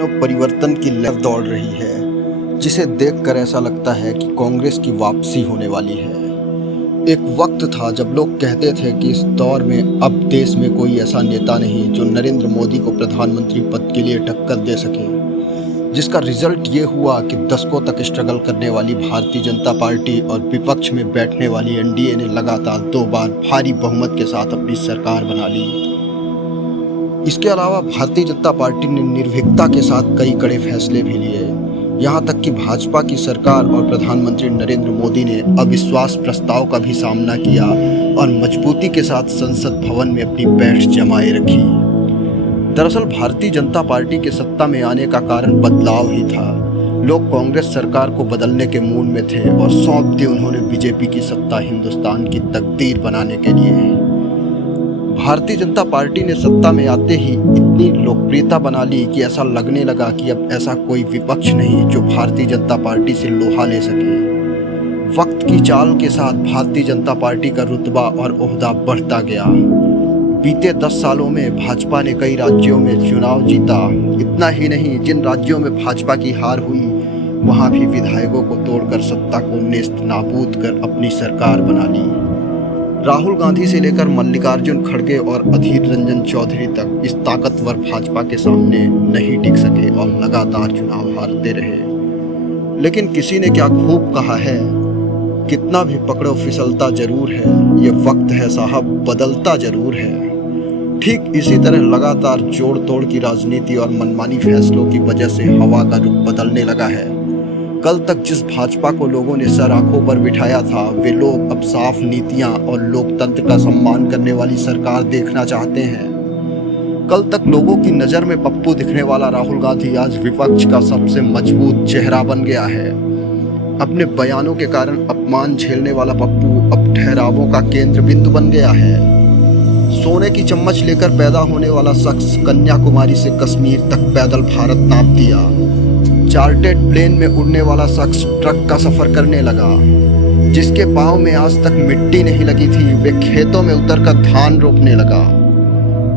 दिनों परिवर्तन की लहर दौड़ रही है, जिसे देखकर ऐसा लगता है कि कांग्रेस की वापसी होने वाली है। एक वक्त था जब लोग कहते थे कि इस दौर में अब देश में कोई ऐसा नेता नहीं जो नरेंद्र मोदी को प्रधानमंत्री पद के लिए टक्कर दे सके, जिसका रिजल्ट ये हुआ कि दशकों तक स्ट्रगल करने वाली भारतीय जनता पार्टी और विपक्ष में बैठने वाली एनडीए ने लगातार 2 बार भारी बहुमत के साथ अपनी सरकार बना ली। इसके अलावा भारतीय जनता पार्टी ने निर्भीकता के साथ कई कड़े फैसले भी लिए, यहाँ तक कि भाजपा की सरकार और प्रधानमंत्री नरेंद्र मोदी ने अविश्वास प्रस्ताव का भी सामना किया और मजबूती के साथ संसद भवन में अपनी पैठ जमाए रखी। दरअसल भारतीय जनता पार्टी के सत्ता में आने का कारण बदलाव ही था। लोग कांग्रेस सरकार को बदलने के मूड में थे और सौंप दी उन्होंने बीजेपी की सत्ता हिंदुस्तान की तकदीर बनाने के लिए। भारतीय जनता पार्टी ने सत्ता में आते ही इतनी लोकप्रियता बना ली कि ऐसा लगने लगा कि अब ऐसा कोई विपक्ष नहीं जो भारतीय जनता पार्टी से लोहा ले सके। वक्त की चाल के साथ भारतीय जनता पार्टी का रुतबा और ओहदा बढ़ता गया। बीते 10 सालों में भाजपा ने कई राज्यों में चुनाव जीता। इतना ही नहीं, जिन राज्यों में भाजपा की हार हुई वहां भी विधायकों को तोड़कर सत्ता को नेस्त नाबूद कर अपनी सरकार बना ली। राहुल गांधी से लेकर मल्लिकार्जुन खड़गे और अधीर रंजन चौधरी तक इस ताकतवर भाजपा के सामने नहीं टिक सके और लगातार चुनाव हारते रहे। लेकिन किसी ने क्या खूब कहा है, कितना भी पकड़ो फिसलता जरूर है, ये वक्त है साहब बदलता जरूर है। ठीक इसी तरह लगातार जोड़ तोड़ की राजनीति और मनमानी फैसलों की वजह से हवा का रुख बदलने लगा है। कल तक जिस भाजपा को लोगों ने सर आंखों पर बिठाया था, वे लोग अब साफ नीतियां और लोकतंत्र का सम्मान करने वाली सरकार देखना चाहते हैं। कल तक लोगों की नज़र में पप्पू दिखने वाला राहुल गांधी आज विपक्ष का सबसे मजबूत चेहरा बन गया है। अपने बयानों के कारण अपमान झेलने वाला पप्पू अब ठहरावों का केंद्र बिंदु बन गया है। सोने की चम्मच लेकर पैदा होने वाला शख्स कन्याकुमारी से कश्मीर तक पैदल भारत नाप दिया। चार्टेड प्लेन में उड़ने वाला शख्स ट्रक का सफर करने लगा। जिसके पांव में आज तक मिट्टी नहीं लगी थी, वे खेतों में उतरकर धान रोपने लगा।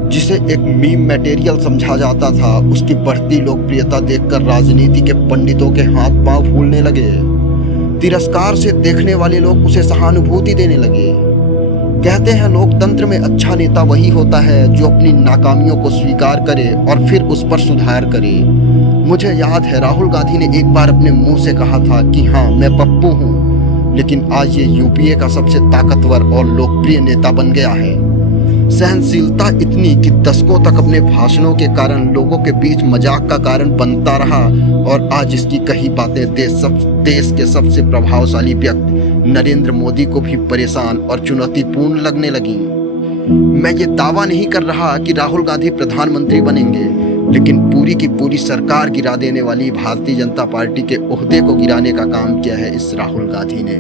जिसे एक मीम मटेरियल समझा जाता था, उसकी बढ़ती लोकप्रियता देखकर राजनीति के पंडितों के हाथ पांव फूलने लगे। तिरस्कार से देखने वाले लोग उसे सहानुभूति देने लगे। कहते हैं लोकतंत्र में अच्छा नेता वही होता है जो अपनी नाकामियों को स्वीकार करे और फिर उस पर सुधार करे। मुझे याद है राहुल गांधी ने एक बार अपने मुंह से कहा था कि हाँ मैं पप्पू हूँ, लेकिन आज ये यूपीए का सबसे ताकतवर और लोकप्रिय नेता बन गया है। सहनशीलता इतनी कि दशकों तक अपने भाषणों के कारण लोगों के बीच मजाक का कारण बनता रहा और आज इसकी कही बातें देश के सबसे प्रभावशाली व्यक्ति नरेंद्र मोदी को भी परेशान और चुनौतीपूर्ण लगने लगी। मैं ये दावा नहीं कर रहा कि राहुल गांधी प्रधानमंत्री बनेंगे, लेकिन पूरी की पूरी सरकार गिरा देने वाली भारतीय जनता पार्टी के ओहदे को गिराने का काम किया है इस राहुल गांधी ने।